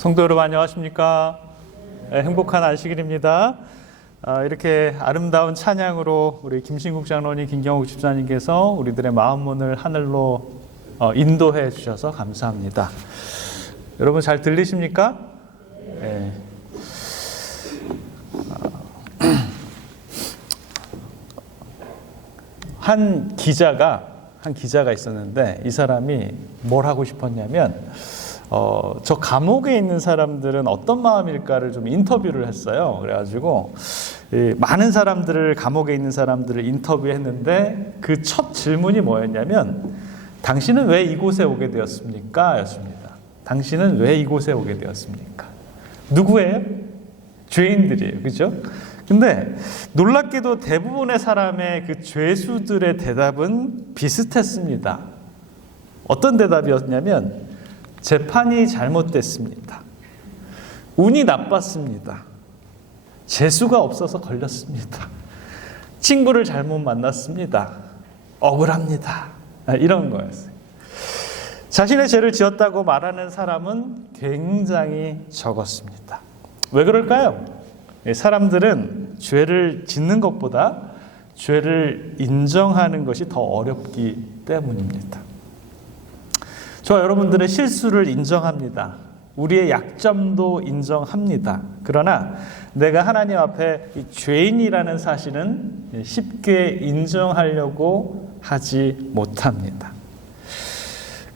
성도 여러분 안녕하십니까? 네, 행복한 안식일입니다. 이렇게 아름다운 찬양으로 우리 김신국 장로님, 김경욱 집사님께서 우리들의 마음 문을 하늘로 인도해 주셔서 감사합니다. 여러분 잘 들리십니까? 네. 한 기자가 있었는데 이 사람이 뭘 하고 싶었냐면 저 감옥에 있는 사람들은 어떤 마음일까를 좀 인터뷰를 했어요. 그래가지고 많은 사람들을, 감옥에 있는 사람들을 인터뷰했는데 그 첫 질문이 뭐였냐면 당신은 왜 이곳에 오게 되었습니까? 였습니다. 당신은 왜 이곳에 오게 되었습니까? 누구예요? 죄인들이에요. 그죠? 근데 놀랍게도 대부분의 사람의 그 죄수들의 대답은 비슷했습니다. 어떤 대답이었냐면 재판이 잘못됐습니다. 운이 나빴습니다. 재수가 없어서 걸렸습니다. 친구를 잘못 만났습니다. 억울합니다. 이런 거였어요. 자신의 죄를 지었다고 말하는 사람은 굉장히 적었습니다. 왜 그럴까요? 사람들은 죄를 짓는 것보다 죄를 인정하는 것이 더 어렵기 때문입니다. 저와 여러분들은 실수를 인정합니다. 우리의 약점도 인정합니다. 그러나 내가 하나님 앞에 죄인이라는 사실은 쉽게 인정하려고 하지 못합니다.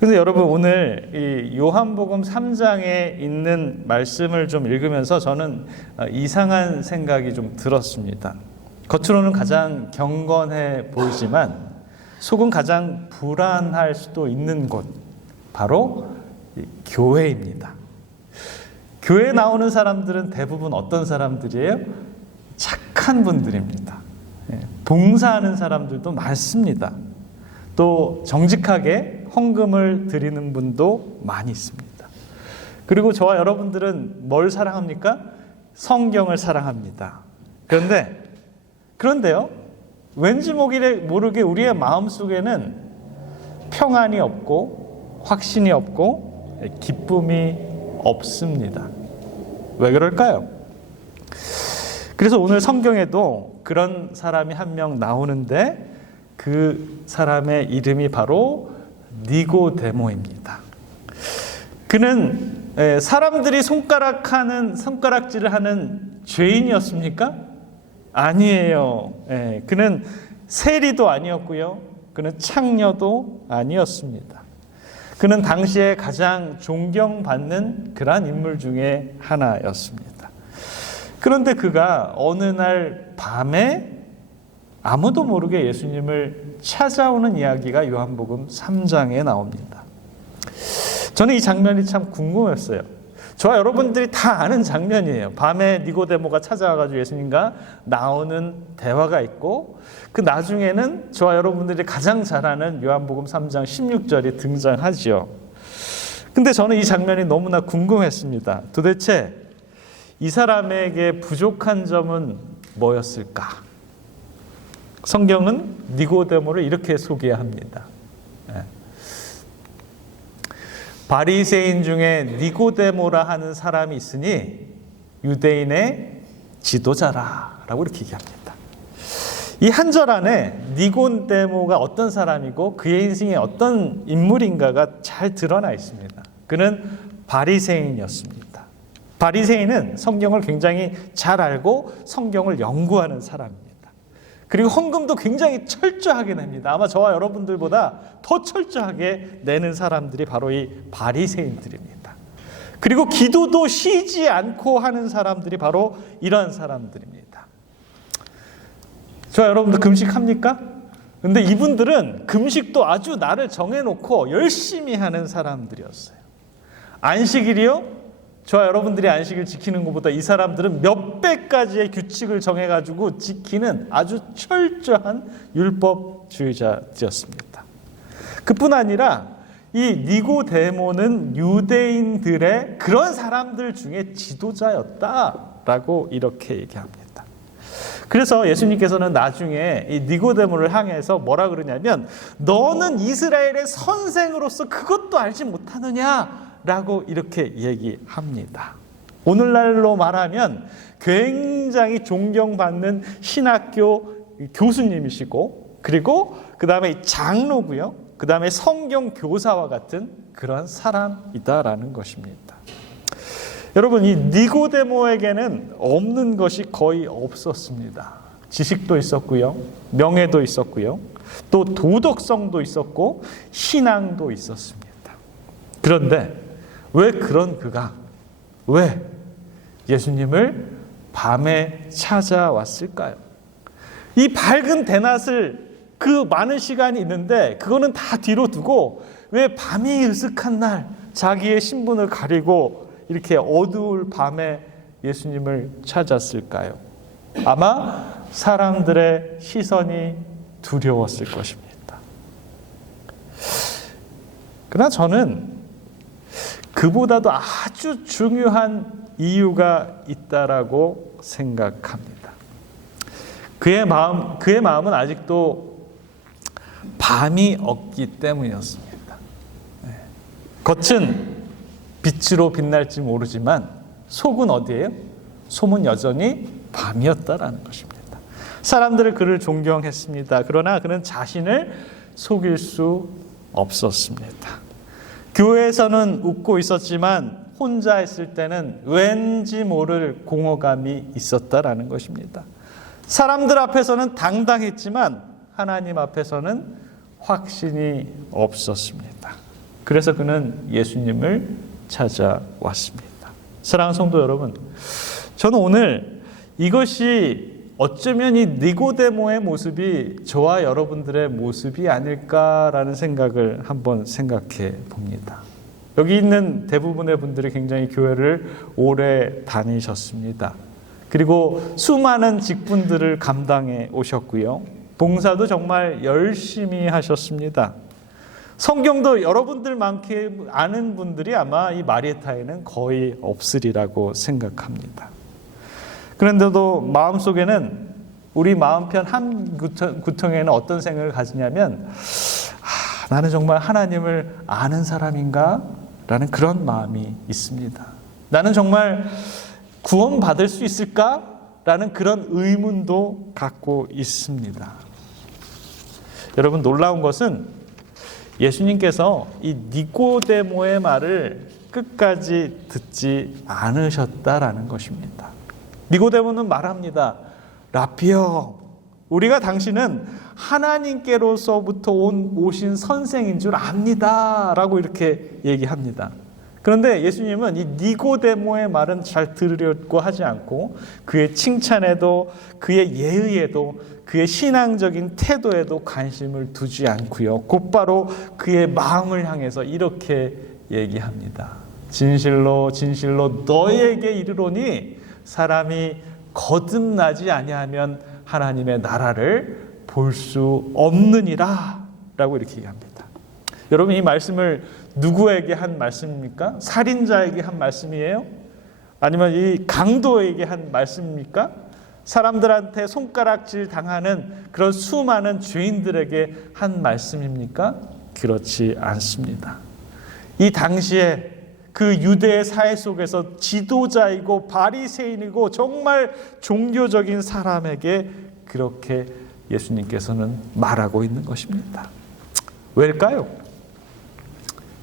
그래서 여러분 오늘 이 요한복음 3장에 있는 말씀을 좀 읽으면서 저는 이상한 생각이 좀 들었습니다. 겉으로는 가장 경건해 보이지만 속은 가장 불안할 수도 있는 곳, 바로 교회입니다. 교회에 나오는 사람들은 대부분 어떤 사람들이에요? 착한 분들입니다. 봉사하는 사람들도 많습니다. 또 정직하게 헌금을 드리는 분도 많이 있습니다. 그리고 저와 여러분들은 뭘 사랑합니까? 성경을 사랑합니다. 그런데요, 왠지 모르게 우리의 마음속에는 평안이 없고 확신이 없고 기쁨이 없습니다. 왜 그럴까요? 그래서 오늘 성경에도 그런 사람이 한 명 나오는데 그 사람의 이름이 바로 니고데모입니다. 그는 사람들이 손가락질을 하는 죄인이었습니까? 아니에요. 그는 세리도 아니었고요. 그는 창녀도 아니었습니다. 그는 당시에 가장 존경받는 그러한 인물 중에 하나였습니다. 그런데 그가 어느 날 밤에 아무도 모르게 예수님을 찾아오는 이야기가 요한복음 3장에 나옵니다. 저는 이 장면이 참 궁금했어요. 저와 여러분들이 다 아는 장면이에요. 밤에 니고데모가 찾아와가지고 예수님과 나오는 대화가 있고 그 나중에는 저와 여러분들이 가장 잘 아는 요한복음 3장 16절이 등장하죠. 근데 저는 이 장면이 너무나 궁금했습니다. 도대체 이 사람에게 부족한 점은 뭐였을까? 성경은 니고데모를 이렇게 소개합니다. 바리새인 중에 니고데모라 하는 사람이 있으니 유대인의 지도자라라고 이렇게 얘기합니다. 이 한 절 안에 니고데모가 어떤 사람이고 그의 인생에 어떤 인물인가가 잘 드러나 있습니다. 그는 바리새인이었습니다. 바리새인은 성경을 굉장히 잘 알고 성경을 연구하는 사람입니다. 그리고 헌금도 굉장히 철저하게 냅니다. 아마 저와 여러분들보다 더 철저하게 내는 사람들이 바로 이 바리새인들입니다. 그리고 기도도 쉬지 않고 하는 사람들이 바로 이런 사람들입니다. 저와 여러분들 금식합니까? 근데 이분들은 금식도 아주 날을 정해놓고 열심히 하는 사람들이었어요. 안식일이요? 저와 여러분들이 안식일 지키는 것보다 이 사람들은 몇 배까지의 규칙을 정해가지고 지키는 아주 철저한 율법주의자였습니다. 그뿐 아니라 이 니고데모는 유대인들의 그런 사람들 중에 지도자였다라고 이렇게 얘기합니다. 그래서 예수님께서는 나중에 이 니고데모를 향해서 뭐라 그러냐면 너는 이스라엘의 선생으로서 그것도 알지 못하느냐? 라고 이렇게 얘기합니다. 오늘날로 말하면 굉장히 존경받는 신학교 교수님이시고, 그리고 그 다음에 장로고요, 그 다음에 성경 교사와 같은 그런 사람이다라는 것입니다. 여러분, 이 니고데모에게는 없는 것이 거의 없었습니다. 지식도 있었고요, 명예도 있었고요, 또 도덕성도 있었고 신앙도 있었습니다. 그런데 왜 그런 그가 왜 예수님을 밤에 찾아왔을까요? 이 밝은 대낮을 그 많은 시간이 있는데 그거는 다 뒤로 두고 왜 밤이 으슥한 날 자기의 신분을 가리고 이렇게 어두울 밤에 예수님을 찾았을까요? 아마 사람들의 시선이 두려웠을 것입니다. 그러나 저는 그보다도 아주 중요한 이유가 있다라고 생각합니다. 그의 마음은 아직도 밤이 없기 때문이었습니다. 겉은 빛으로 빛날지 모르지만 속은 어디예요? 속은 여전히 밤이었다라는 것입니다. 사람들은 그를 존경했습니다. 그러나 그는 자신을 속일 수 없었습니다. 교회에서는 웃고 있었지만 혼자 있을 때는 왠지 모를 공허감이 있었다라는 것입니다. 사람들 앞에서는 당당했지만 하나님 앞에서는 확신이 없었습니다. 그래서 그는 예수님을 찾아왔습니다. 사랑하는 성도 여러분, 저는 오늘 이것이 어쩌면 이 니고데모의 모습이 저와 여러분들의 모습이 아닐까라는 생각을 한번 생각해 봅니다. 여기 있는 대부분의 분들이 굉장히 교회를 오래 다니셨습니다. 그리고 수많은 직분들을 감당해 오셨고요. 봉사도 정말 열심히 하셨습니다. 성경도 여러분들만큼 아는 분들이 아마 이 마리에타에는 거의 없으리라고 생각합니다. 그런데도 마음속에는 우리 마음편 한 구덩이에는 어떤 생각을 가지냐면 나는 정말 하나님을 아는 사람인가? 라는 그런 마음이 있습니다. 나는 정말 구원받을 수 있을까? 라는 그런 의문도 갖고 있습니다. 여러분, 놀라운 것은 예수님께서 이 니고데모의 말을 끝까지 듣지 않으셨다라는 것입니다. 니고데모는 말합니다. 라피여, 우리가 당신은 하나님께로서부터 오신 선생인 줄 압니다. 라고 이렇게 얘기합니다. 그런데 예수님은 이 니고데모의 말은 잘 들으려고 하지 않고 그의 칭찬에도 그의 예의에도 그의 신앙적인 태도에도 관심을 두지 않고요. 곧바로 그의 마음을 향해서 이렇게 얘기합니다. 진실로 진실로 너희에게 이르노니 사람이 거듭나지 아니하면 하나님의 나라를 볼 수 없느니라 라고 이렇게 얘기합니다. 여러분, 이 말씀을 누구에게 한 말씀입니까? 살인자에게 한 말씀이에요? 아니면 이 강도에게 한 말씀입니까? 사람들한테 손가락질 당하는 그런 수많은 죄인들에게 한 말씀입니까? 그렇지 않습니다. 이 당시에 그 유대의 사회 속에서 지도자이고 바리새인이고 정말 종교적인 사람에게 그렇게 예수님께서는 말하고 있는 것입니다. 왜일까요?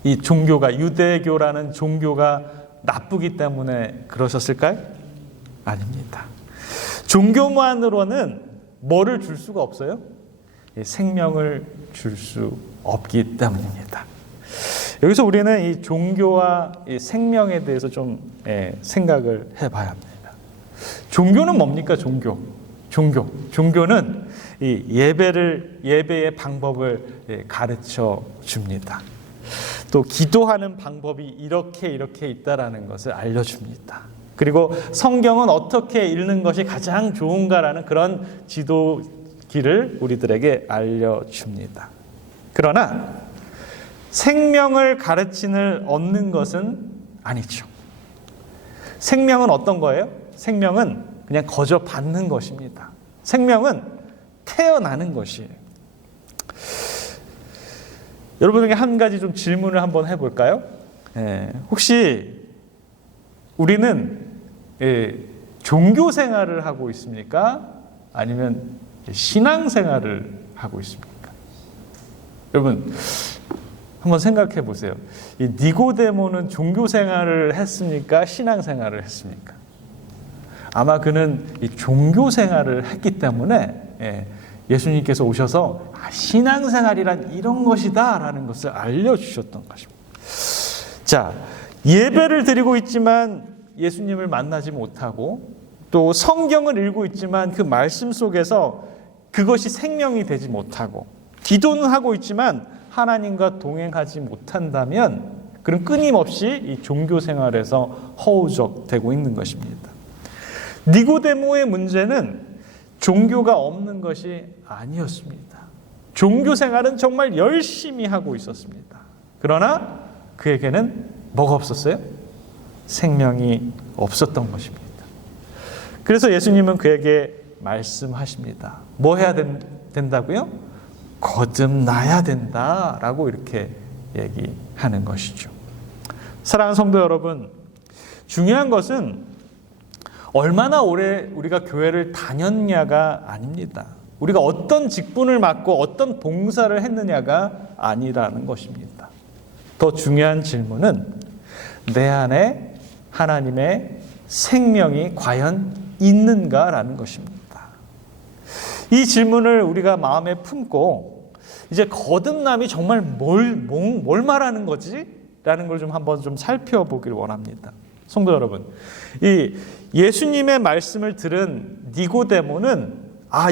이 종교가, 유대교라는 종교가 나쁘기 때문에 그러셨을까요? 아닙니다. 종교만으로는 뭐를 줄 수가 없어요? 생명을 줄 수 없기 때문입니다. 여기서 우리는 이 종교와 이 생명에 대해서 좀 생각을 해봐야 합니다. 종교는 뭡니까? 종교는 이 예배의 방법을 가르쳐 줍니다. 또 기도하는 방법이 이렇게 있다라는 것을 알려줍니다. 그리고 성경은 어떻게 읽는 것이 가장 좋은가라는 그런 지도길을 우리들에게 알려줍니다. 그러나 생명을 가르침을 얻는 것은 아니죠. 생명은 어떤 거예요? 생명은 그냥 거저 받는 것입니다. 생명은 태어나는 것이에요. 여러분에게 한 가지 좀 질문을 한번 해볼까요? 혹시 우리는 종교 생활을 하고 있습니까? 아니면 신앙 생활을 하고 있습니까? 여러분 한번 생각해 보세요. 이 니고데모는 종교 생활을 했습니까? 신앙 생활을 했습니까? 아마 그는 이 종교 생활을 했기 때문에 예수님께서 오셔서 신앙 생활이란 이런 것이다 라는 것을 알려주셨던 것입니다. 자, 예배를 드리고 있지만 예수님을 만나지 못하고 또 성경을 읽고 있지만 그 말씀 속에서 그것이 생명이 되지 못하고 기도는 하고 있지만 하나님과 동행하지 못한다면 그럼 끊임없이 이 종교 생활에서 허우적대고 있는 것입니다. 니고데모의 문제는 종교가 없는 것이 아니었습니다. 종교 생활은 정말 열심히 하고 있었습니다. 그러나 그에게는 뭐가 없었어요? 생명이 없었던 것입니다. 그래서 예수님은 그에게 말씀하십니다. 뭐 해야 된다고요? 거듭나야 된다라고 이렇게 얘기하는 것이죠. 사랑하는 성도 여러분, 중요한 것은 얼마나 오래 우리가 교회를 다녔냐가 아닙니다. 우리가 어떤 직분을 맡고 어떤 봉사를 했느냐가 아니라는 것입니다. 더 중요한 질문은 내 안에 하나님의 생명이 과연 있는가라는 것입니다. 이 질문을 우리가 마음에 품고 이제 거듭남이 정말 뭘 말하는 거지? 라는 걸 좀 한번 좀 살펴보기를 원합니다. 성도 여러분, 이 예수님의 말씀을 들은 니고데모는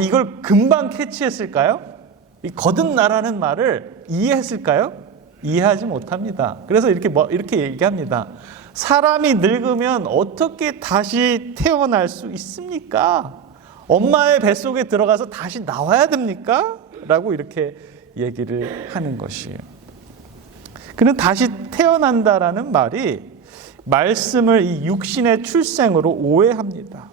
이걸 금방 캐치했을까요? 이 거듭나라는 말을 이해했을까요? 이해하지 못합니다. 그래서 이렇게 얘기합니다. 사람이 늙으면 어떻게 다시 태어날 수 있습니까? 엄마의 뱃속에 들어가서 다시 나와야 됩니까? 라고 이렇게 얘기를 하는 것이에요. 그는 다시 태어난다라는 말이 말씀을 이 육신의 출생으로 오해합니다.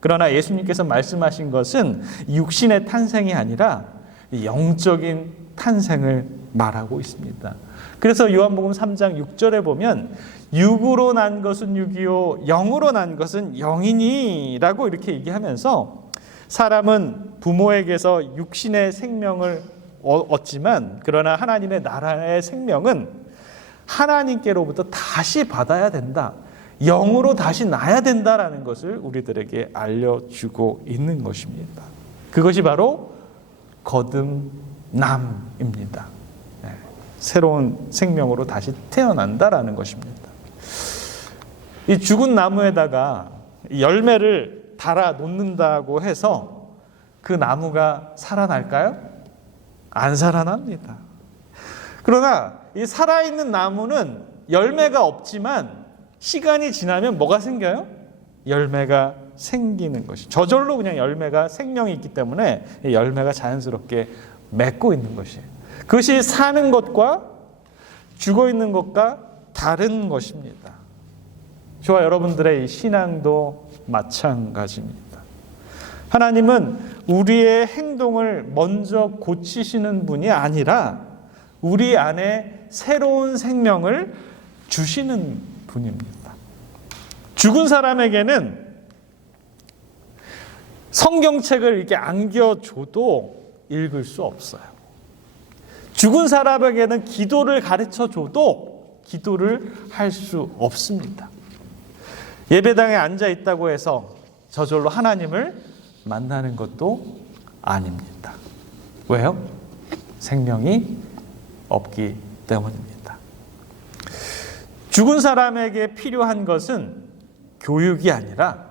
그러나 예수님께서 말씀하신 것은 육신의 탄생이 아니라 영적인 탄생을 말하고 있습니다. 그래서 요한복음 3장 6절에 보면 육으로 난 것은 육이요 영으로 난 것은 영이니라고 이렇게 얘기하면서 사람은 부모에게서 육신의 생명을 얻지만 그러나 하나님의 나라의 생명은 하나님께로부터 다시 받아야 된다. 영으로 다시 나야 된다라는 것을 우리들에게 알려주고 있는 것입니다. 그것이 바로 거듭남입니다. 새로운 생명으로 다시 태어난다라는 것입니다. 이 죽은 나무에다가 열매를 달아 놓는다고 해서 그 나무가 살아날까요? 안 살아납니다. 그러나 이 살아있는 나무는 열매가 없지만 시간이 지나면 뭐가 생겨요? 열매가 생기는 것이. 저절로 그냥 열매가 생명이 있기 때문에 열매가 자연스럽게 맺고 있는 것이에요. 그것이 사는 것과 죽어 있는 것과 다른 것입니다. 저와 여러분들의 이 신앙도 마찬가지입니다. 하나님은 우리의 행동을 먼저 고치시는 분이 아니라 우리 안에 새로운 생명을 주시는 분입니다. 죽은 사람에게는 성경책을 이렇게 안겨줘도 읽을 수 없어요. 죽은 사람에게는 기도를 가르쳐줘도 기도를 할 수 없습니다. 예배당에 앉아 있다고 해서 저절로 하나님을 만나는 것도 아닙니다. 왜요? 생명이 없기 때문입니다. 죽은 사람에게 필요한 것은 교육이 아니라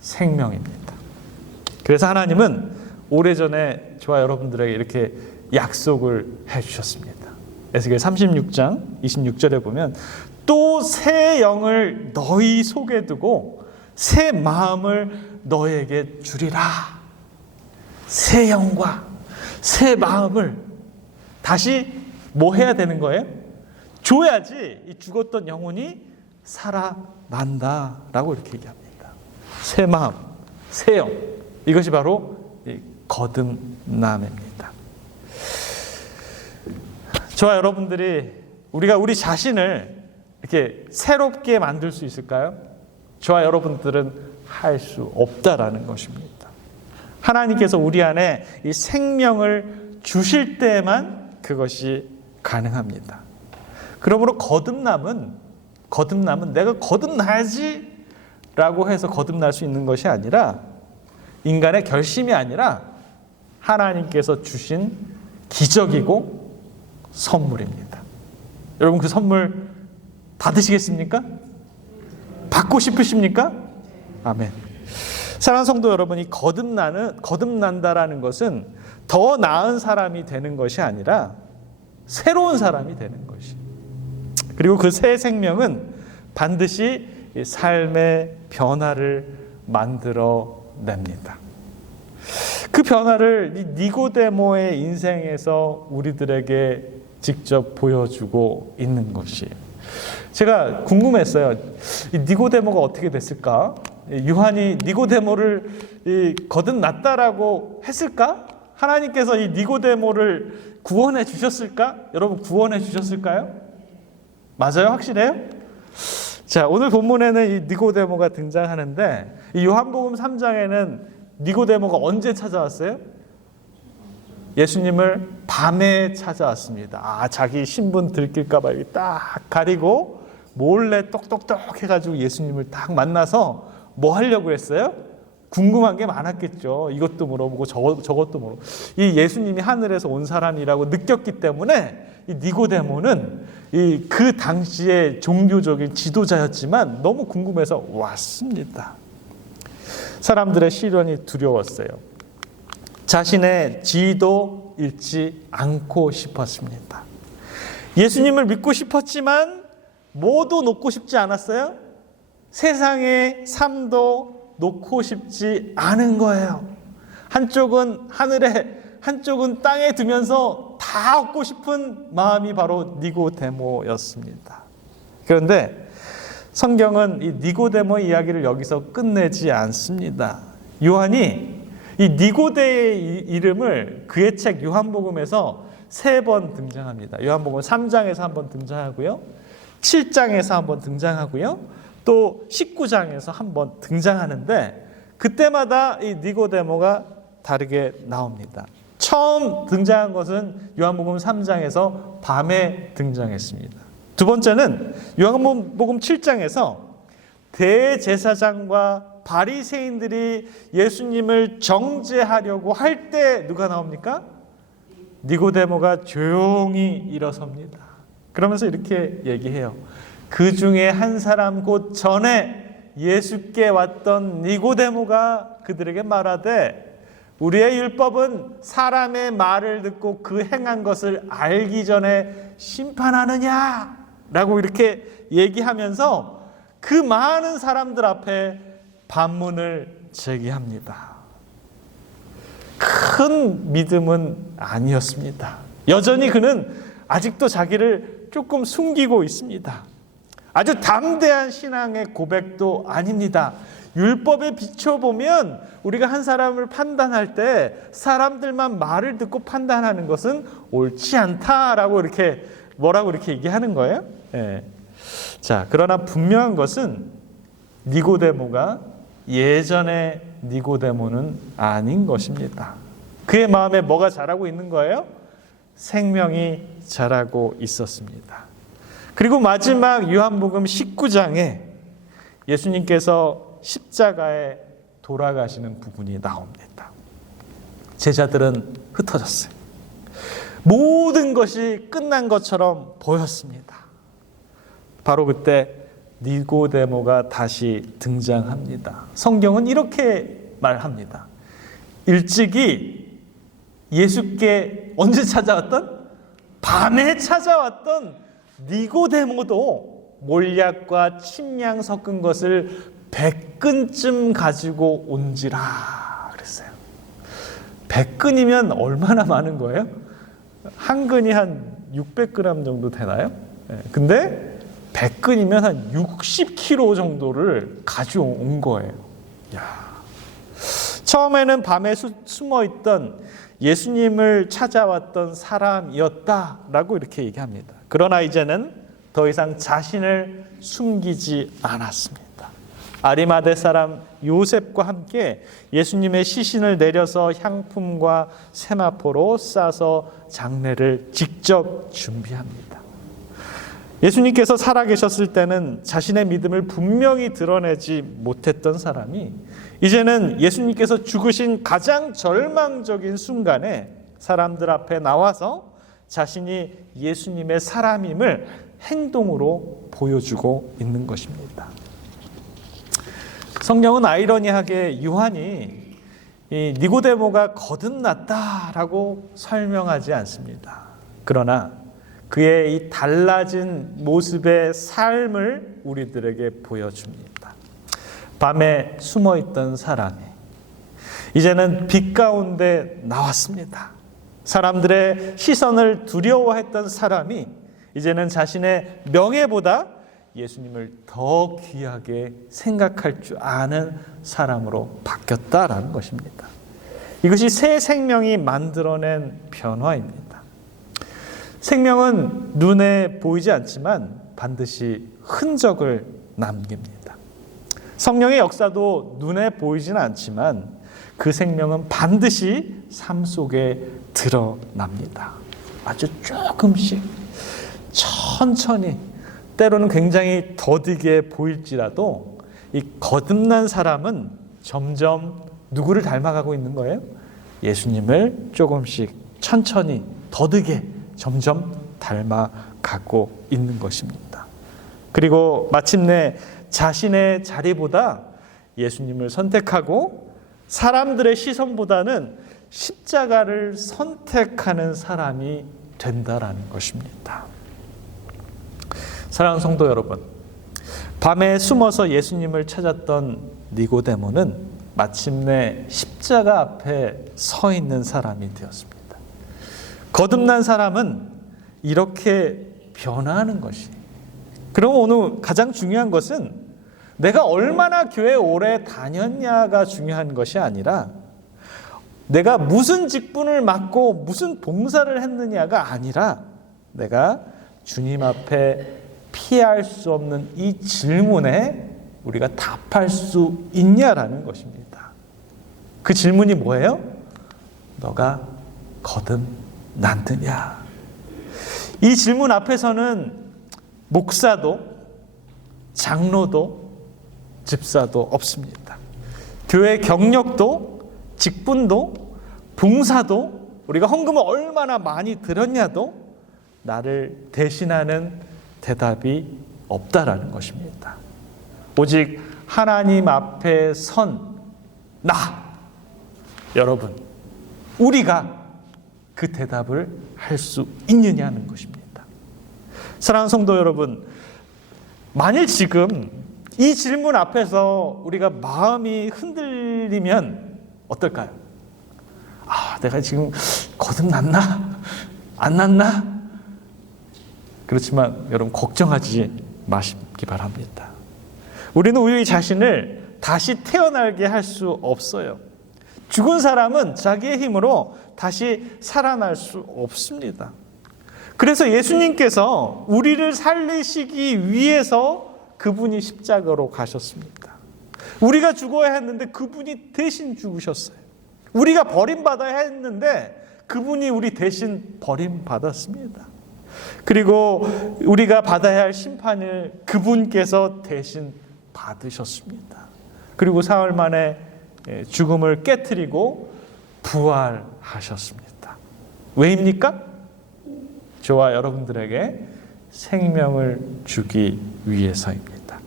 생명입니다. 그래서 하나님은 오래전에 저와 여러분들에게 이렇게 약속을 해주셨습니다. 에스겔 36장 26절에 보면 또 새 영을 너희 속에 두고 새 마음을 너에게 주리라. 새 영과 새 마음을 다시 뭐 해야 되는 거예요? 줘야지 이 죽었던 영혼이 살아난다라고 이렇게 얘기합니다. 새 마음, 새 영, 이것이 바로 거듭남입니다. 저와 여러분들이 우리가 우리 자신을 이렇게 새롭게 만들 수 있을까요? 저와 여러분들은 할 수 없다라는 것입니다. 하나님께서 우리 안에 이 생명을 주실 때만 그것이 가능합니다. 그러므로 거듭남은 내가 거듭나야지 라고 해서 거듭날 수 있는 것이 아니라, 인간의 결심이 아니라 하나님께서 주신 기적이고 선물입니다. 여러분, 그 선물 받으시겠습니까? 받고 싶으십니까? 아멘. 사랑하는 성도 여러분, 이 거듭난다라는 것은 더 나은 사람이 되는 것이 아니라 새로운 사람이 되는 것이. 그리고 그 새 생명은 반드시 삶의 변화를 만들어냅니다. 그 변화를 니고데모의 인생에서 우리들에게 직접 보여주고 있는 것이에요. 제가 궁금했어요. 이 니고데모가 어떻게 됐을까? 요한이 니고데모를 거듭났다라고 했을까? 하나님께서 이 니고데모를 구원해 주셨을까? 여러분, 구원해 주셨을까요? 맞아요? 확실해요? 자, 오늘 본문에는 이 니고데모가 등장하는데, 이 요한복음 3장에는 니고데모가 언제 찾아왔어요? 예수님을 밤에 찾아왔습니다. 자기 신분 들킬까 봐 딱 가리고 몰래 똑똑똑 해가지고 예수님을 딱 만나서 뭐 하려고 했어요? 궁금한 게 많았겠죠. 이것도 물어보고 저것도 물어보고. 이 예수님이 하늘에서 온 사람이라고 느꼈기 때문에 이 니고데모는 그 당시의 종교적인 지도자였지만 너무 궁금해서 왔습니다. 사람들의 시련이 두려웠어요. 자신의 지위도 잃지 않고 싶었습니다. 예수님을 믿고 싶었지만 뭐도 놓고 싶지 않았어요? 세상의 삶도 놓고 싶지 않은 거예요. 한쪽은 하늘에, 한쪽은 땅에 두면서 다 얻고 싶은 마음이 바로 니고데모였습니다. 그런데 성경은 이 니고데모 이야기를 여기서 끝내지 않습니다. 요한이 이 니고데의 이름을 그의 책 요한복음에서 3번 등장합니다. 요한복음 3장에서 한번 등장하고요, 7장에서 한번 등장하고요, 또 19장에서 한번 등장하는데, 그때마다 이 니고데모가 다르게 나옵니다. 처음 등장한 것은 요한복음 3장에서 밤에 등장했습니다. 두 번째는 요한복음 7장에서 대제사장과 바리새인들이 예수님을 정죄하려고 할 때 누가 나옵니까? 니고데모가 조용히 일어섭니다. 그러면서 이렇게 얘기해요. 그 중에 한 사람 곧 전에 예수께 왔던 니고데모가 그들에게 말하되, 우리의 율법은 사람의 말을 듣고 그 행한 것을 알기 전에 심판하느냐? 라고 이렇게 얘기하면서 그 많은 사람들 앞에 반문을 제기합니다. 큰 믿음은 아니었습니다. 여전히 그는 아직도 자기를 조금 숨기고 있습니다. 아주 담대한 신앙의 고백도 아닙니다. 율법에 비춰보면 우리가 한 사람을 판단할 때 사람들만 말을 듣고 판단하는 것은 옳지 않다라고 이렇게 뭐라고 이렇게 얘기하는 거예요. 예. 자, 그러나 분명한 것은 니고데모가 예전의 니고데모는 아닌 것입니다. 그의 마음에 뭐가 자라고 있는 거예요? 생명이 자라고 있었습니다. 그리고 마지막 요한복음 19장에 예수님께서 십자가에 돌아가시는 부분이 나옵니다. 제자들은 흩어졌어요. 모든 것이 끝난 것처럼 보였습니다. 바로 그때 니고데모가 다시 등장합니다. 성경은 이렇게 말합니다. 일찍이 예수께 언제 찾아왔던? 밤에 찾아왔던 니고데모도 몰약과 침량 섞은 것을 100근쯤 가지고 온지라 그랬어요. 100근이면 얼마나 많은 거예요? 한 근이 한 600g 정도 되나요? 근데 100근이면 한 60kg 정도를 가져온 거예요. 야. 처음에는 밤에 숨어있던 예수님을 찾아왔던 사람이었다라고 이렇게 얘기합니다. 그러나 이제는 더 이상 자신을 숨기지 않았습니다. 아리마대 사람 요셉과 함께 예수님의 시신을 내려서 향품과 세마포로 싸서 장례를 직접 준비합니다. 예수님께서 살아계셨을 때는 자신의 믿음을 분명히 드러내지 못했던 사람이 이제는 예수님께서 죽으신 가장 절망적인 순간에 사람들 앞에 나와서 자신이 예수님의 사람임을 행동으로 보여주고 있는 것입니다. 성경은 아이러니하게 요한이 이 니고데모가 거듭났다라고 설명하지 않습니다. 그러나 그의 이 달라진 모습의 삶을 우리들에게 보여줍니다. 밤에 숨어있던 사람이 이제는 빛 가운데 나왔습니다. 사람들의 시선을 두려워했던 사람이 이제는 자신의 명예보다 예수님을 더 귀하게 생각할 줄 아는 사람으로 바뀌었다라는 것입니다. 이것이 새 생명이 만들어낸 변화입니다. 생명은 눈에 보이지 않지만 반드시 흔적을 남깁니다. 성령의 역사도 눈에 보이지는 않지만 그 생명은 반드시 삶 속에 드러납니다. 아주 조금씩 천천히 때로는 굉장히 더디게 보일지라도 이 거듭난 사람은 점점 누구를 닮아가고 있는 거예요? 예수님을 조금씩 천천히 더디게 점점 닮아가고 있는 것입니다. 그리고 마침내 자신의 자리보다 예수님을 선택하고 사람들의 시선보다는 십자가를 선택하는 사람이 된다라는 것입니다. 사랑하는 성도 여러분, 밤에 숨어서 예수님을 찾았던 니고데모는 마침내 십자가 앞에 서 있는 사람이 되었습니다. 거듭난 사람은 이렇게 변화하는 것이. 그럼 오늘 가장 중요한 것은 내가 얼마나 교회 오래 다녔냐가 중요한 것이 아니라 내가 무슨 직분을 맡고 무슨 봉사를 했느냐가 아니라 내가 주님 앞에 피할 수 없는 이 질문에 우리가 답할 수 있냐라는 것입니다. 그 질문이 뭐예요? 너가 거듭났느냐? 이 질문 앞에서는 목사도 장로도 집사도 없습니다. 교회 경력도 직분도 봉사도 우리가 헌금을 얼마나 많이 드렸냐도 나를 대신하는 대답이 없다라는 것입니다. 오직 하나님 앞에 선 나, 여러분, 우리가 그 대답을 할 수 있느냐는 것입니다. 사랑하는 성도 여러분, 만일 지금 이 질문 앞에서 우리가 마음이 흔들리면 어떨까요? 내가 지금 거듭났나? 안 났나? 그렇지만 여러분 걱정하지 마시기 바랍니다. 우리는 우리 자신을 다시 태어나게 할 수 없어요. 죽은 사람은 자기의 힘으로 다시 살아날 수 없습니다. 그래서 예수님께서 우리를 살리시기 위해서 그분이 십자가로 가셨습니다. 우리가 죽어야 했는데 그분이 대신 죽으셨어요. 우리가 버림받아야 했는데 그분이 우리 대신 버림받았습니다. 그리고 우리가 받아야 할 심판을 그분께서 대신 받으셨습니다. 그리고 사흘 만에 죽음을 깨트리고 부활하셨습니다. 왜입니까? 저와 여러분들에게 생명을 주기 위해서입니다.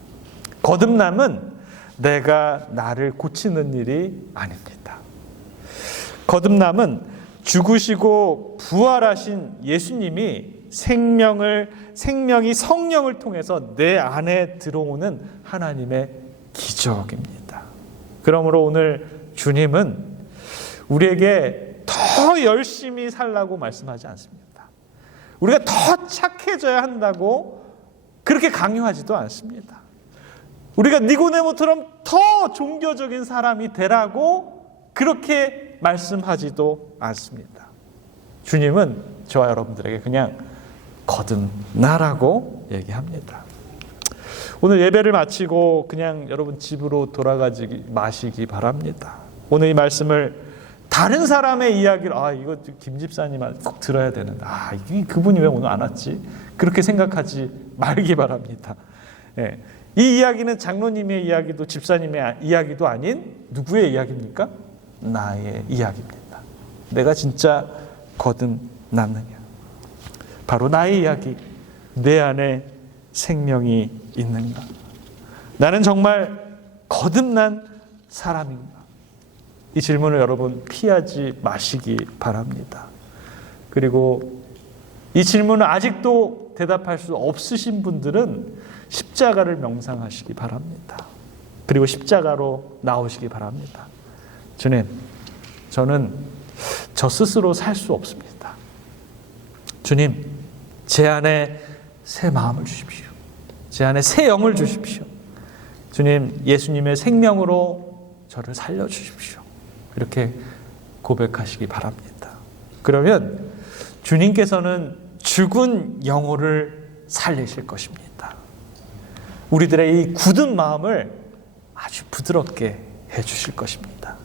거듭남은 내가 나를 고치는 일이 아닙니다. 거듭남은 죽으시고 부활하신 예수님이 생명이 성령을 통해서 내 안에 들어오는 하나님의 기적입니다. 그러므로 오늘 주님은 우리에게 더 열심히 살라고 말씀하지 않습니다. 우리가 더 착해져야 한다고 그렇게 강요하지도 않습니다. 우리가 니고데모처럼 더 종교적인 사람이 되라고 그렇게 말씀하지도 않습니다. 주님은 저와 여러분들에게 그냥 거듭나라고 얘기합니다. 오늘 예배를 마치고 그냥 여러분 집으로 돌아가지 마시기 바랍니다. 오늘 이 말씀을 다른 사람의 이야기를 이거 김 집사님한테 꼭 들어야 되는데 그분이 왜 오늘 안 왔지? 그렇게 생각하지 말기 바랍니다. 예. 이 이야기는 장로님의 이야기도 집사님의 이야기도 아닌 누구의 이야기입니까? 나의 이야기입니다. 내가 진짜 거듭났느냐? 바로 나의 이야기. 내 안에 생명이 있는가? 나는 정말 거듭난 사람인가? 이 질문을 여러분 피하지 마시기 바랍니다. 그리고 이 질문을 아직도 대답할 수 없으신 분들은 십자가를 명상하시기 바랍니다. 그리고 십자가로 나오시기 바랍니다. 주님, 저는 저 스스로 살 수 없습니다. 주님, 제 안에 새 마음을 주십시오. 제 안에 새 영을 주십시오. 주님, 예수님의 생명으로 저를 살려주십시오. 이렇게 고백하시기 바랍니다. 그러면 주님께서는 죽은 영혼을 살리실 것입니다. 우리들의 이 굳은 마음을 아주 부드럽게 해주실 것입니다.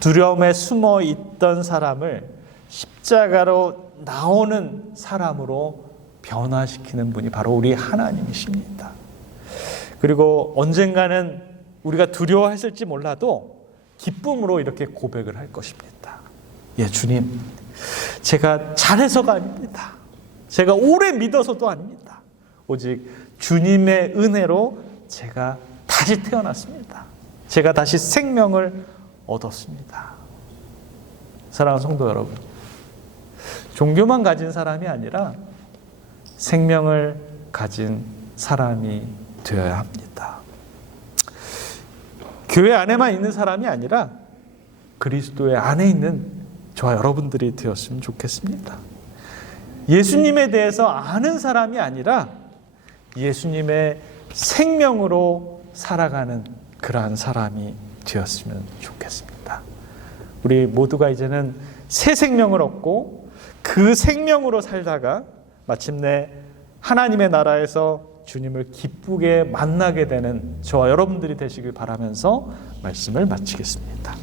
두려움에 숨어 있던 사람을 십자가로 나오는 사람으로 변화시키는 분이 바로 우리 하나님이십니다. 그리고 언젠가는 우리가 두려워했을지 몰라도 기쁨으로 이렇게 고백을 할 것입니다. 예, 주님, 제가 잘해서가 아닙니다. 제가 오래 믿어서도 아닙니다. 오직 주님의 은혜로 제가 다시 태어났습니다. 제가 다시 생명을 얻었습니다. 사랑하는 성도 여러분, 종교만 가진 사람이 아니라 생명을 가진 사람이 되어야 합니다. 교회 안에만 있는 사람이 아니라 그리스도의 안에 있는 저와 여러분들이 되었으면 좋겠습니다. 예수님에 대해서 아는 사람이 아니라 예수님의 생명으로 살아가는 그러한 사람이 되었으면 좋겠습니다. 우리 모두가 이제는 새 생명을 얻고 그 생명으로 살다가 마침내 하나님의 나라에서 주님을 기쁘게 만나게 되는 저와 여러분들이 되시길 바라면서 말씀을 마치겠습니다.